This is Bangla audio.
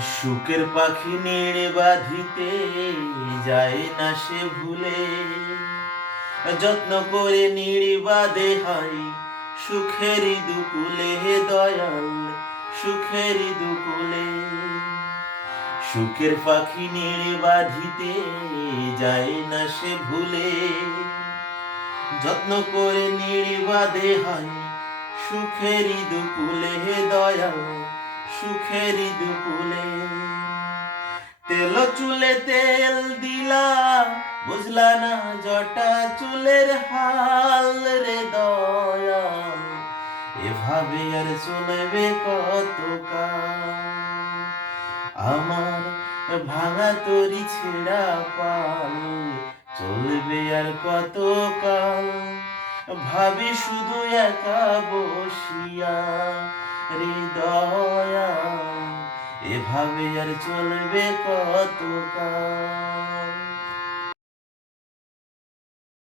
সুখের পাখি নেড়ে বাঁধিতে যায় না সে ভুলে। যত্ন করে নিড়ি বাঁধে হয় সুখেরই দুকুলে হে দয়াল সুখেরই দুকুলে। সুখের পাখি নিড়ে বাঁধিতে যায় না সে ভুলে। যত্ন করে নিড়ি বাঁধে হয় সুখেরই দুকুলে সুখেরই দুকুলে তেল চুলে তেল দিলা, বুঝলা না জটা চুলের হাল রে দয়া এভাবে আর চলবে কত আমার ভাঙা তরি ছেঁড়া পাল, চলবে আর কত কাল। ভাবি শুধু একা বসিয়া, হৃদয়া এভাবে আর চলবে কত